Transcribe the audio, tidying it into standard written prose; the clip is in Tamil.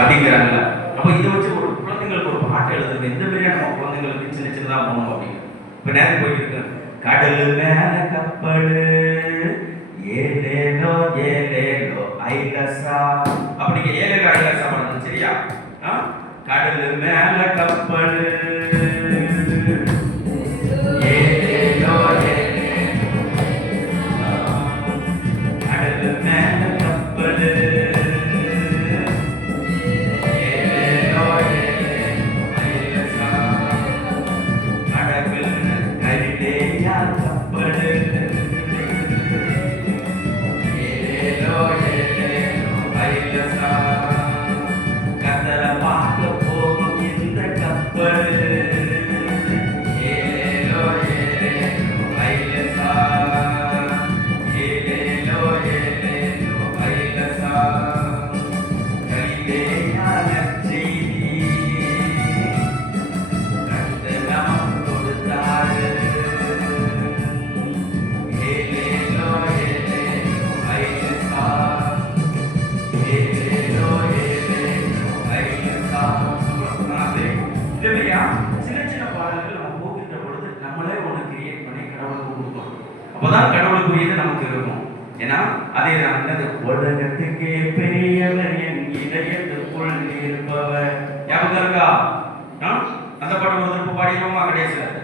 அப்படிங்கிறாங்கல்ல. அப்போ இதை வச்சு ஒரு குழந்தைங்களுக்கு ஒரு பாட்டு எழுதுறது எந்த மாதிரியா நம்ம குழந்தைங்களுக்கு சின்ன சின்னதாக போகணும் அப்படின்னு. இப்போ நேரம் போயிட்டு இருக்கு, கடல் மேல கப்பல் ஏலேலோ ஏலேலோ ஐலசா, அப்படிங்க ஏலேலோ ஐலசா பண்ணணும் சரியா? கடல் மேல கப்பல் அப்பதான் கடவுளுக்குரியது நமக்கு இருக்கும். ஏன்னா அதே என்னது, உலகத்துக்கே பெரியவர் என் இதயத்துக்குள் இருப்பவர். ஞாபகம் இருக்கா? அந்த பாட்டு ஒரு திருப்பு பாடிடுவோமா கடைசியில்?